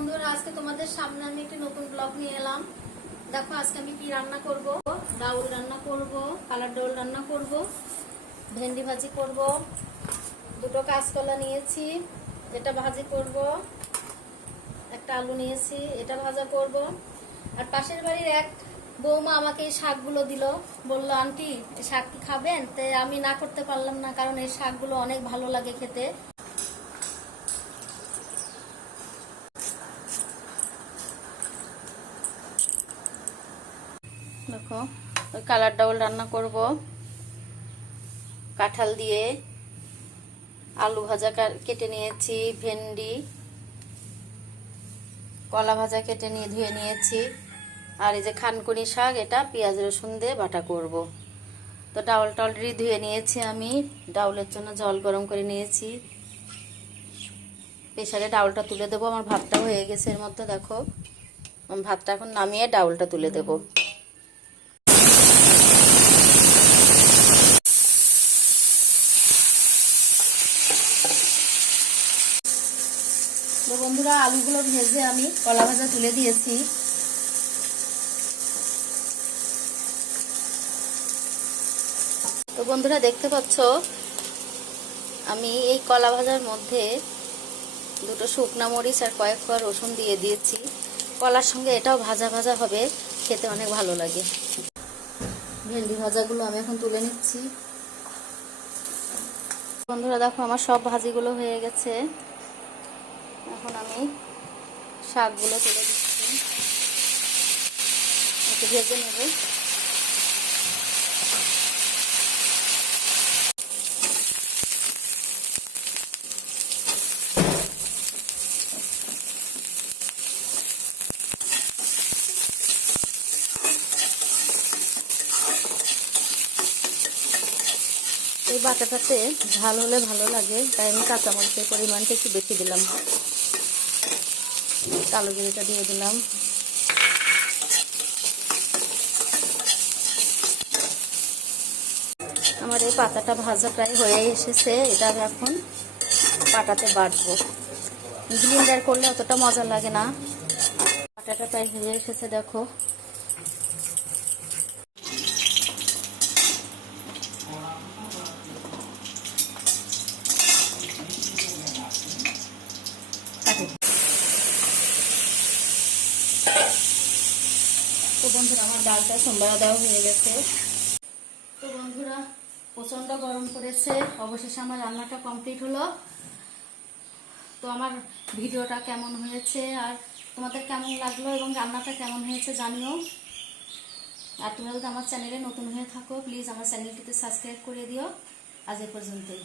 বন্ধুরা, আজকে তোমাদের সামনে আমি একটি নতুন ব্লগ নিয়ে এলাম। দেখো আজকে আমি কি রান্না করব। ডাউল রান্না করব, কালার ডাউল রান্না করব, ভেন্ডি ভাজি করব, দুটো কাঁচকলা নিয়েছি, এটা ভাজি করব, একটা আলু নিয়েছি, এটা ভাজা করব। আর পাশের বাড়ির এক বৌমা আমাকে এই শাকগুলো দিল, বললো আন্টি এই শাক কি খাবেন? তাই আমি না করতে পারলাম না, কারণ এই শাকগুলো অনেক ভালো লাগে খেতে। দেখো ওই কালার ডাউল রান্না করব কাঁঠাল দিয়ে। আলু ভাজা কেটে নিয়েছি, ভেন্ডি, কলা ভাজা কেটে নিয়ে ধুয়ে নিয়েছি। আর এই যে খানকুনি শাক, এটা পেঁয়াজ রসুন দিয়ে বাটা করব। তো ডাউলটা অলরেডি ধুয়ে নিয়েছি আমি, ডাউলের জন্য জল গরম করে নিয়েছি। প্রেসারে ডাউলটা তুলে দেবো। আমার ভাতটা হয়ে গেছে এর মধ্যে। দেখো আমি ভাতটা এখন নামিয়ে ডাউলটা তুলে দেবো। তো বন্ধুরা, আলুগুলো ভেজে আমি কলা ভাজা তুলে দিয়েছি। তো বন্ধুরা দেখতে পাচ্ছ, আমি এই কলা ভাজার মধ্যে দুটো শুকনো মরিচ আর কয়েক কোয়া রসুন দিয়ে দিয়েছি। কলার সঙ্গে এটাও ভাজা ভাজা হবে, খেতে অনেক ভালো লাগে। ভেন্ডি ভাজাগুলো আমি এখন তুলে নিচ্ছি। বন্ধুরা দেখো আমার সব ভাজিগুলো হয়ে গেছে। এখন আমি শাকগুলো তুলে দিচ্ছি, একটু ভেজে নেব। এই বাটাটাতে ঝাল হলে ভালো লাগে, তাই আমি কাঁচামরিচের পরিমাণটা একটু বেশি দিলাম। কালো জিরেটা দিয়ে দিলাম। আমার এই পাতাটা ভাজা প্রায় হয়ে এসেছে, এটা আমি এখন পাটাতে বাটবো। ব্লেন্ডার করলে অতটা মজা লাগে না। পাটাটা প্রায় হয়ে এসেছে, দেখো। তো বন্ধুরা আমার ডালটা সোমবার দেওয়া হয়ে গেছে। তো বন্ধুরা প্রচণ্ড গরম পড়েছে, অবশেষে আমার রান্নাটা কমপ্লিট হলো। তো আমার ভিডিওটা কেমন হয়েছে আর তোমাদের কেমন লাগলো এবং রান্নাটা কেমন হয়েছে জানিও। আর তোমরা যদি আমার চ্যানেলে নতুন হয়ে থাকো, প্লিজ আমার চ্যানেলটিতে সাবস্ক্রাইব করে দিও। আজ এ পর্যন্তই।